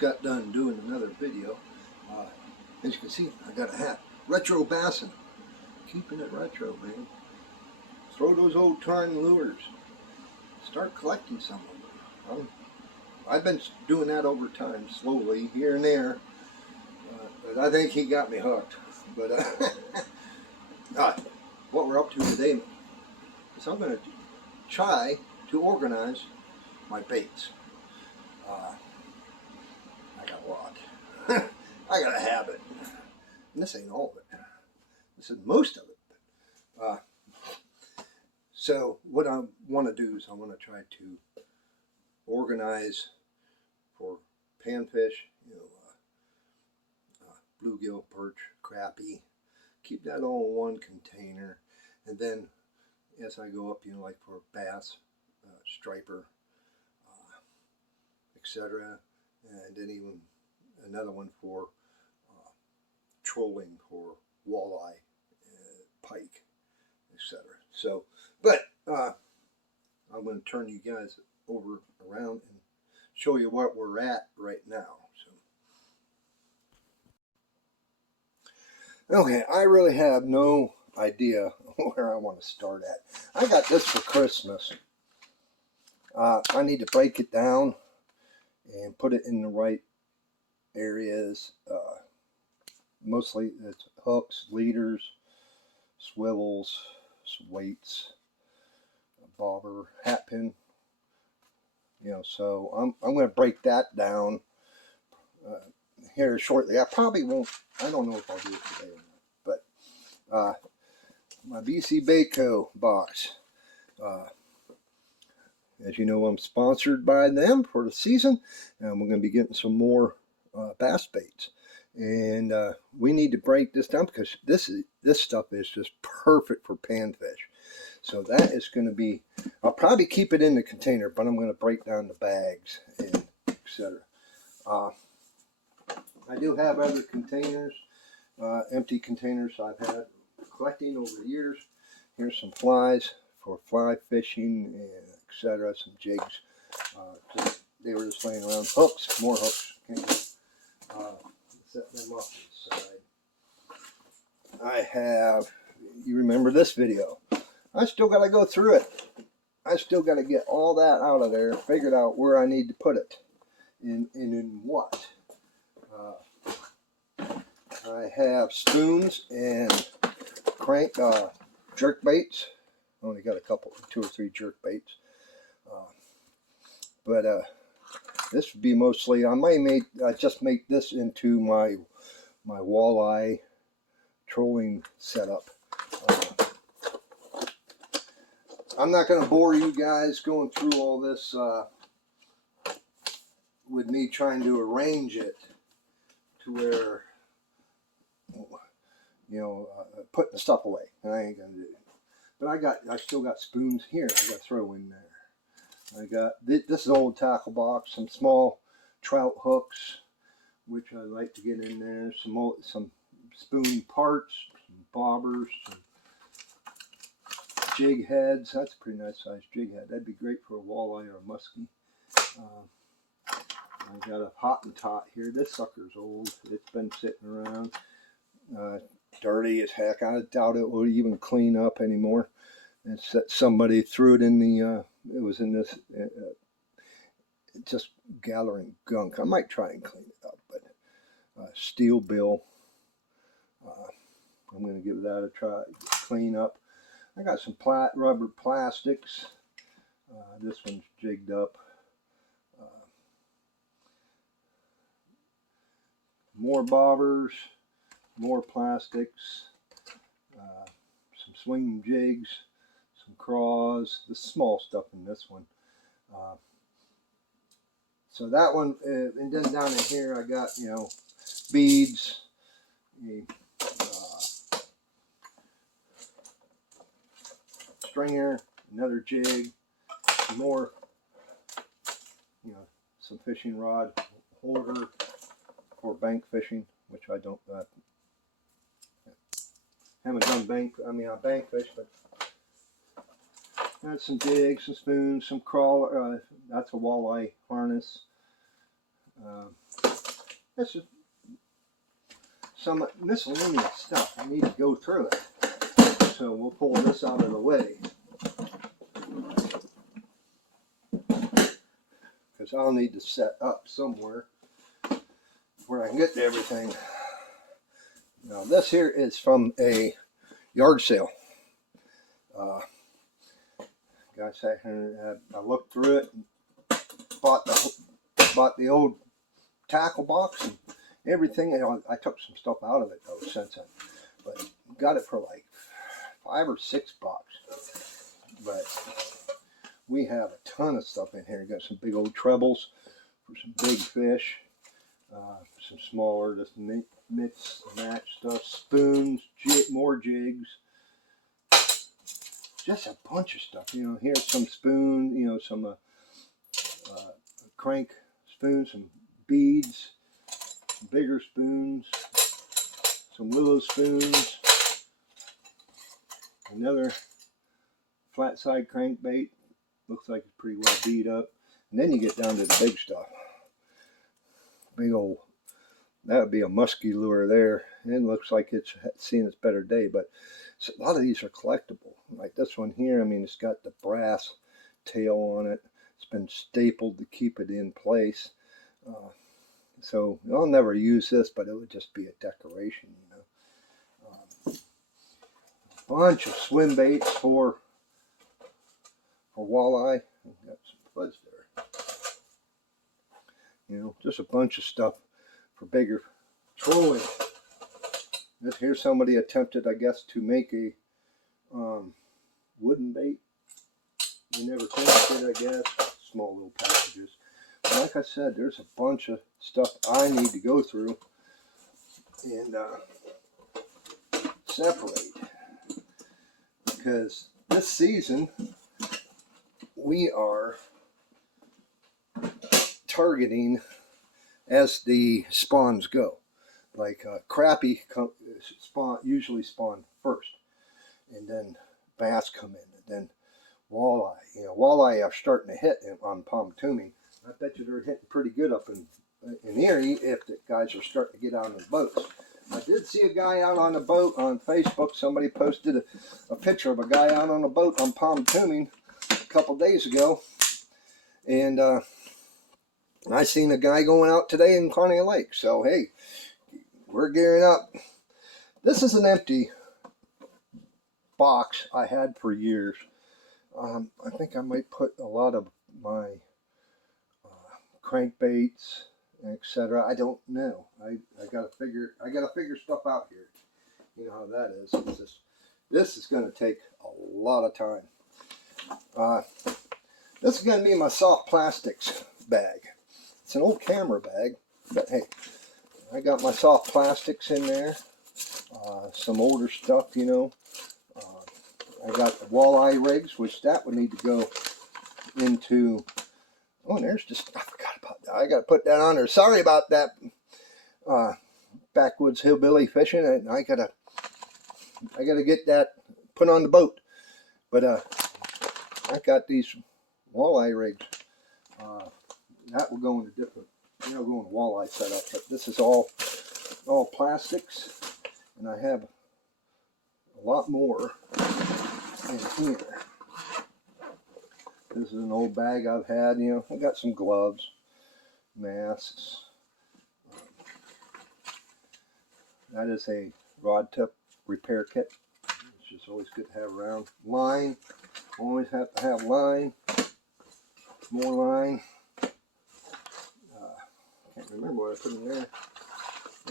got done doing another video. As you can see, I got a hat. Retro bassing. Keeping it retro, man. Throw those old time lures. Start collecting some of them. I've been doing that over time, slowly, here and there. But I think he got me hooked. But what we're up to today is I'm going to try to organize my baits. I got a lot. I got a habit. And this ain't all of it. This is most of it. So what I want to do is I want to try to organize for panfish, bluegill, perch, crappie. Keep that all in one container. And then as I go up, like for bass, striper, etc. And then even another one for trolling for walleye, pike, etc. So, but I'm going to turn you guys over around and show you what we're at right now. So, okay, I really have no idea where I want to start at. I got this for Christmas. I need to break it down and put it in the right areas. Mostly it's hooks, leaders, swivels, weights, a bobber, hat pin. So I'm going to break that down here shortly. I probably won't. I don't know if I'll do it today or not. But my BC Baitco box. As you know, I'm sponsored by them for the season, and we're going to be getting some more bass baits. And we need to break this down because this stuff is just perfect for panfish. So that is going to be, I'll probably keep it in the container, but I'm going to break down the bags and etc. I do have other containers, empty containers I've had collecting over the years. Here's some flies for fly fishing and etc. Some jigs. They were just laying around. Hooks, more hooks. Set them up to the side. I have, you remember this video. I still got to go through it. I still got to get all that out of there, figured out where I need to put it. In what. I have spoons and crank jerk baits. I only got a couple, 2 or 3 jerk baits. But this would be mostly, I just make this into my walleye trolling setup. I'm not going to bore you guys going through all this with me trying to arrange it to where, putting the stuff away. I ain't going to do it. But I still got spoons here I got to throw in there. I got, this is an old tackle box, some small trout hooks, which I like to get in there, some spoon parts, some bobbers, some jig heads. That's a pretty nice sized jig head. That'd be great for a walleye or a muskie. I got a Hottentot here. This sucker's old. It's been sitting around. Dirty as heck. I doubt it will even clean up anymore. It's that somebody threw it in the, it was in this, just gathering gunk. I might try and clean it up, but steel bill. I'm going to give that a try. Clean up. I got some rubber plastics. This one's jigged up. More bobbers, more plastics, some swinging jigs, some craws, the small stuff in this one. So that one, and then down in here I got, beads, stringer, another jig, some more, some fishing rod holder for bank fishing, which I don't, haven't done bank fish, but got some jigs, some spoons, some crawler, that's a walleye harness, This is some miscellaneous stuff. I need to go through it. So we'll pull this out of the way, because I'll need to set up somewhere where I can get to everything. Now this here is from a yard sale. Guy sat here and I looked through it and bought the old tackle box and everything. I took some stuff out of it though since then, but got it for like $5 or $6. But we have a ton of stuff in here. Got some big old trebles for some big fish, some smaller, just mix match stuff, spoons, more jigs, just a bunch of stuff. You know, here's some spoon, you know, some crank spoons, some beads, bigger spoons, some willow spoons, another flat side crankbait. Looks like it's pretty well beat up. And then you get down to the big stuff. Big old, that would be a musky lure there. It looks like it's seen its better day, but a lot of these are collectible. Like this one here, I mean, it's got the brass tail on it. It's been stapled to keep it in place. So I'll never use this, but it would just be a decoration, you know. A bunch of swim baits for walleye. Got some fuzz there. You know, just a bunch of stuff for bigger trolling. Here's somebody attempted, I guess, to make a wooden bait. They never finished it, I guess. Small little packages. But like I said, there's a bunch of stuff I need to go through and separate. Because this season, we are targeting as the spawns go. Like crappie usually spawn first, and then bass come in, and then walleye. You know, walleye are starting to hit on Palm Tooming. I bet you they're hitting pretty good up in Erie if the guys are starting to get out on the boats. I did see a guy out on a boat on Facebook. Somebody posted a picture of a guy out on a boat on Palm Tooming a couple days ago, and I seen a guy going out today in Kearney Lake. So hey, we're gearing up. This is an empty box I had for years. I think I might put a lot of my crankbaits, etc. I don't know. I gotta figure stuff out here. You know how that is. This is going to take a lot of time. This is going to be my soft plastics bag. It's an old camera bag, but hey, I got my soft plastics in there. Some older stuff, you know. I got the walleye rigs, which that would need to go into. Oh, and there's just, I forgot about that. I got to put that on there. Sorry about that. Backwoods hillbilly fishing, and I gotta get that put on the boat. But I got these walleye rigs. That will go into different, you know, go in walleye setup. But this is all plastics, and I have a lot more in here. This is an old bag I've had. You know, I got some gloves, masks. That is a rod tip repair kit, which is always good to have around. Line, always have to have line. More line. Can't remember what I put in there.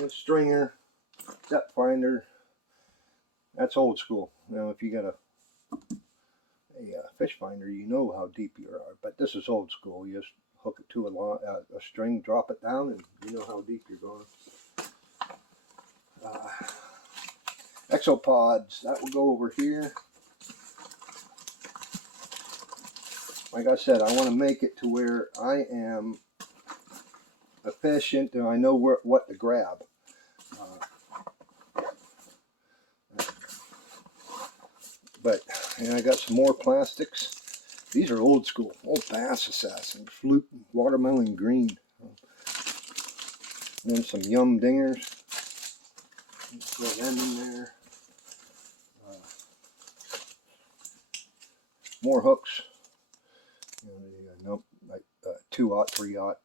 A stringer, depth finder. That's old school. You know, if you got a fish finder, you know how deep you are. But this is old school. You just hook it to a string, drop it down, and you know how deep you're going. Exopods, that will go over here. Like I said, I want to make it to where I am efficient and I know what to grab. But and I got some more plastics. These are old school, old Bass Assassin, flute, watermelon green. And then some yum dingers. Throw them in there. More hooks. Nope, like 2/0, 3/0.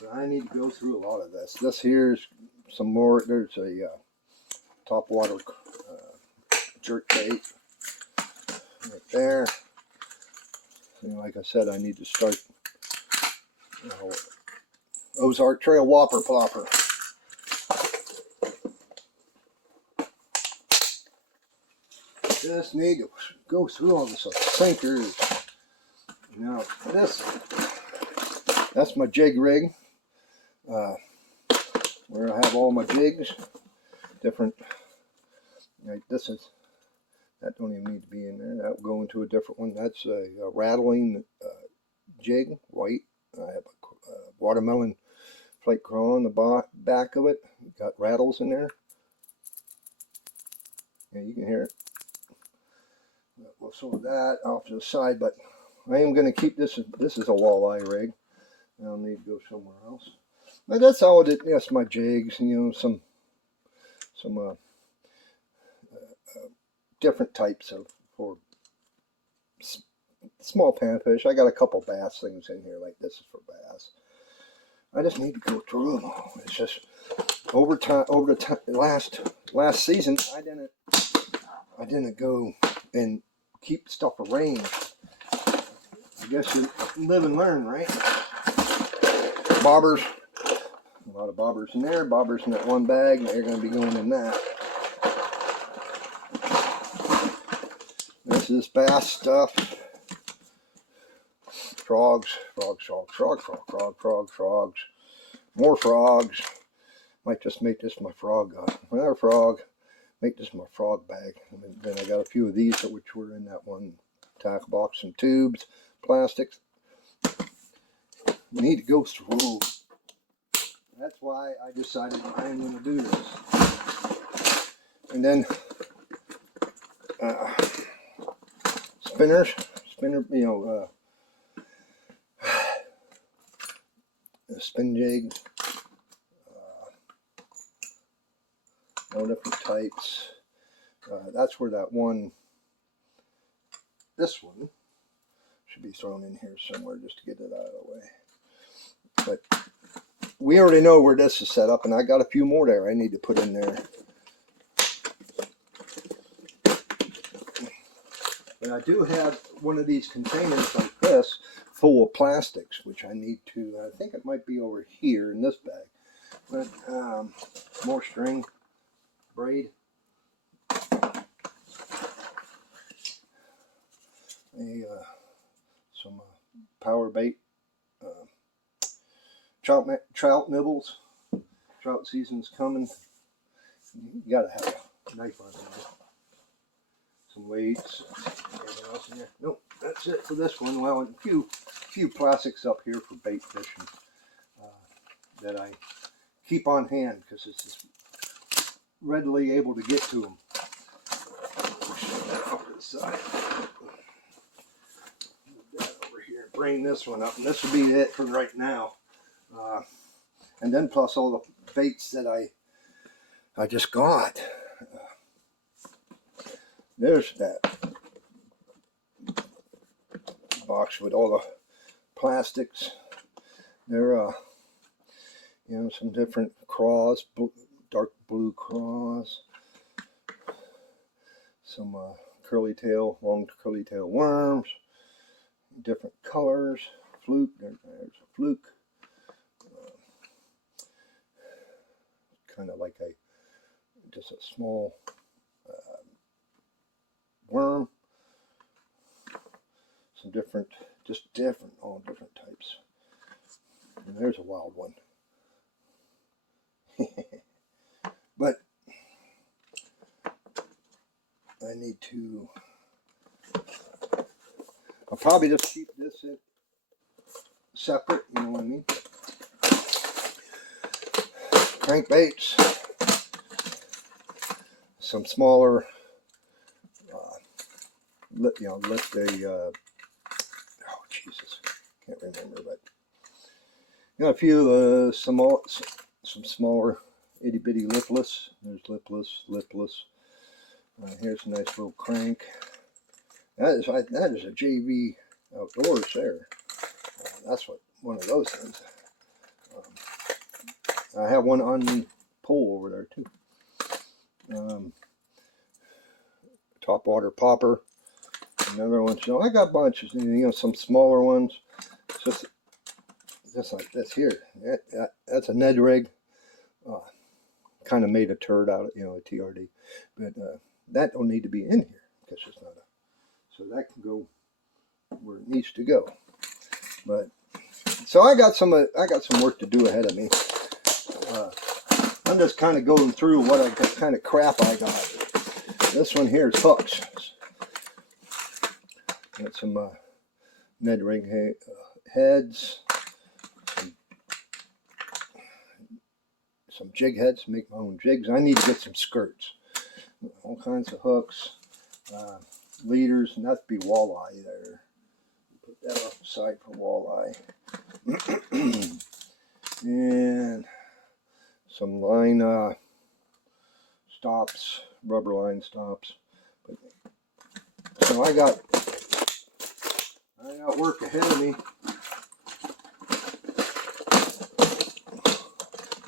But I need to go through a lot of this. This here's some more. There's a top water jerk bait right there. And like I said, I need to start Ozark Trail Whopper Plopper. Just need to go through all this sinkers. Now that's my jig rig, where I have all my jigs. Different. Like that don't even need to be in there. That will go into a different one. That's a rattling jig, white. I have a watermelon flake crawl on the back of it. Got rattles in there. Yeah, you can hear it. We'll sort that off to the side, but I am going to keep this. This is a walleye rig. I'll need to go somewhere else. But that's all it is. That's my jigs, some different types for small panfish. I got a couple bass things in here, like this is for bass. I just need to go through them all. It's just over the last season, I didn't go and keep stuff arranged. I guess you live and learn, right? Bobbers, a lot of bobbers in there. Bobbers in that one bag, and they're going to be going in that. This is bass stuff. Frogs. More frogs. Might just make this my frog. Another frog. Make this my frog bag. And then I got a few of these which were in that one tackle box. Some tubes, plastics. We need to go through. That's why I decided I am going to do this. And then spinner, a spin jig, all different types. That's where that one, this one, should be thrown in here somewhere just to get it out of the way. But we already know where this is set up, and I got a few more there I need to put in there. And I do have one of these containers like this full of plastics, which I need to, I think it might be over here in this bag. But more string, braid. Some power bait, trout nibbles. Trout season's coming. You gotta have a knife on there. Some weights. Anything else in there? Nope, that's it for this one. Well, and a few plastics up here for bait fishing that I keep on hand because it's just readily able to get to them. Push that off to the side. Move that over here. Bring this one up, and this will be it for right now. And then plus all the baits that I just got. There's that box with all the plastics. There some different craws, dark blue craws, some curly tail, long curly tail worms, different colors, fluke, there's a fluke, kind of like just a small worm, some different, all different types. And there's a wild one. But I need to, I'll probably just keep this in separate, you know what I mean? Crankbaits, some smaller, oh Jesus, can't remember, but Got a few some smaller itty bitty lipless. There's lipless. Here's a nice little crank. That is a JV Outdoors there. That's what one of those things. I have one on the pole over there too. Top water popper. Another one. So I got bunches. Some smaller ones. Just like this here. That's a Ned rig. Kind of made a turd out of a TRD, but that don't need to be in here because it's not a. So that can go where it needs to go. But so I got some work to do ahead of me. I'm just kind of going through what kind of crap I got. This one here is hooks. Got some Ned rig heads. Some jig heads, make my own jigs. I need to get some skirts. All kinds of hooks, leaders, and that'd be walleye there. Put that off the side for walleye. And some line stops, rubber line stops. So I got work ahead of me.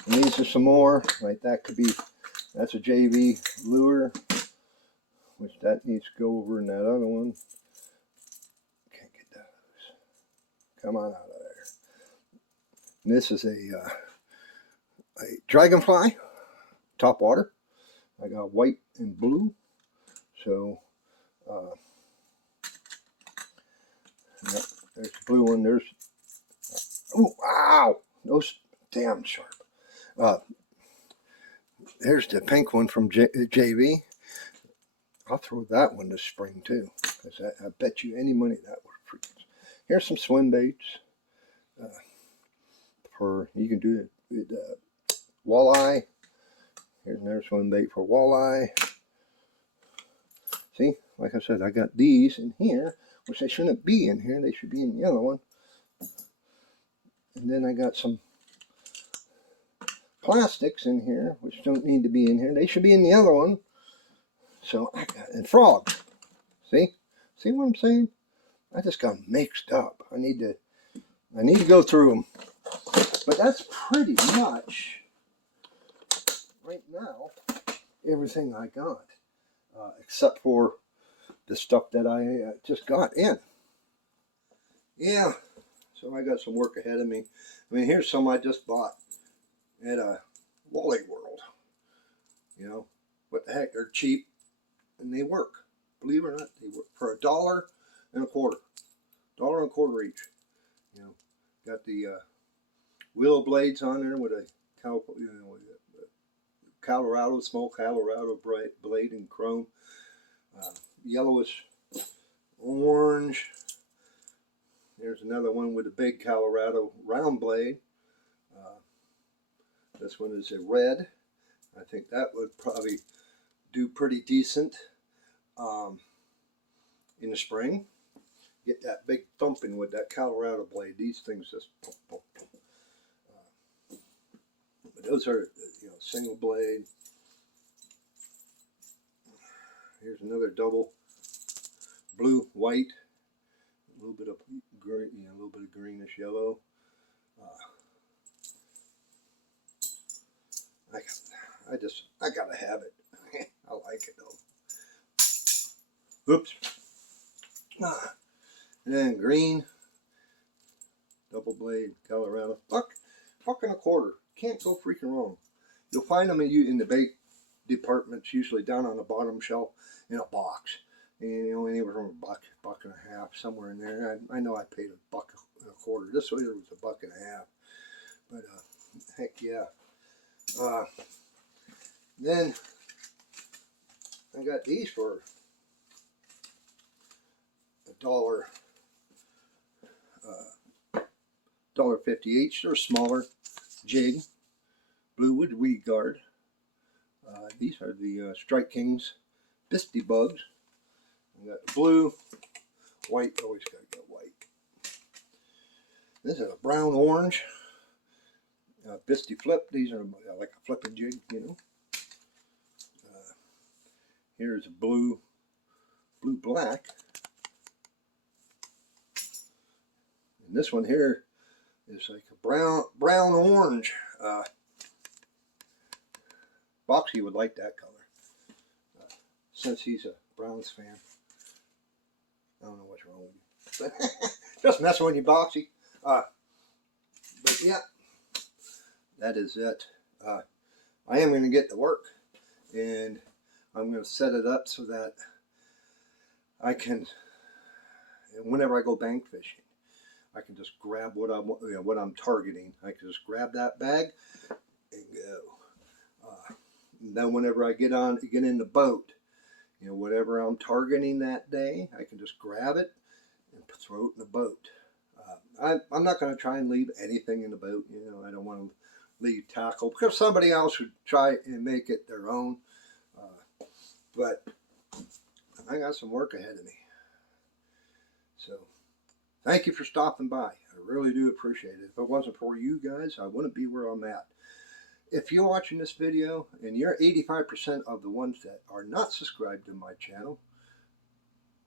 And these are some more, like that's a JV lure, which that needs to go over in that other one. Can't get those. Come on out of there. And this is a dragonfly, top water. I got white and blue. So, there's the blue one. There's, oh, wow, those damn sharp. Here's the pink one from JV. I'll throw that one this spring too, because I bet you any money that would freaking. Here's some swim baits. You can do it with walleye. Here's another swim bait for walleye. See, like I said, I got these in here, which they shouldn't be in here. They should be in the other one. And then I got some plastics in here, which don't need to be in here. They should be in the other one. So and frogs. See what I'm saying? I just got them mixed up. I need to go through them. But that's pretty much right now everything I got, except for the stuff that I just got in. Yeah. So I got some work ahead of me. I mean, here's some I just bought at a Wally World. What the heck? They're cheap and they work. Believe it or not, they work for $1.25. $1.25 each. Got the willow blades on there with a Colorado, small Colorado blade in chrome. Yellowish orange. There's another one with a big Colorado round blade. This one is a red. I think that would probably do pretty decent in the spring. Get that big thumping with that Colorado blade. These things just pump, pump, pump. But those are single blade. Here's another double blue, white, a little bit of green, a little bit of greenish yellow. I gotta have it. I like it though. Oops. And then green, double blade, Colorado. $1.25. Can't go freaking wrong. You'll find them in the bait departments, usually down on the bottom shelf in a box. And anywhere from $1, $1.50, somewhere in there. I know I paid $1.25. This way it was $1.50. But heck yeah. Then I got these for $1.50 each. They're smaller jig, blue with weed guard. These are the Strike Kings Bisty Bugs. I got the blue, white. Always gotta get white. This is a brown orange. Bisty flip. These are like a flipping jig, you know. Here's a blue black. And this one here is like a brown orange. Boxy would like that color. Since he's a Browns fan. I don't know what's wrong with you. Just messing with you, Boxy. But yeah, that is it. I am going to get to work, and I'm going to set it up so that I can, whenever I go bank fishing, I can just grab what I'm targeting. I can just grab that bag and go. And then whenever I get in the boat, you know, whatever I'm targeting that day, I can just grab it and throw it in the boat. I'm not going to try and leave anything in the boat. You know, I don't want to leave tackle because somebody else would try and make it their own. But I got some work ahead of me. So thank you for stopping by. I really do appreciate it. If it wasn't for you guys, I wouldn't be where I'm at. If you're watching this video and you're 85% of the ones that are not subscribed to my channel,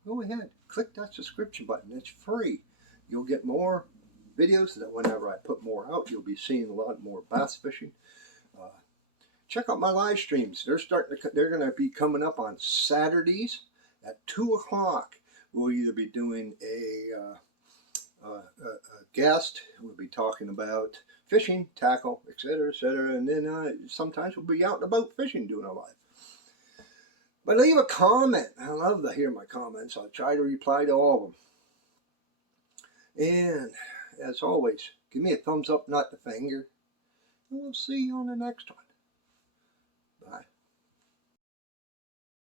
go ahead, click that subscription button. It's free. You'll get more videos that whenever I put more out, you'll be seeing a lot more bass fishing. Check out my live streams. They're going to be coming up on Saturdays at 2 o'clock. We'll either be doing a guest. We'll be talking about fishing, tackle, etc., etc. And then sometimes we'll be out in the boat fishing doing a live. But leave a comment. I love to hear my comments. I'll try to reply to all of them. And as always, give me a thumbs up, not the finger. And we'll see you on the next one.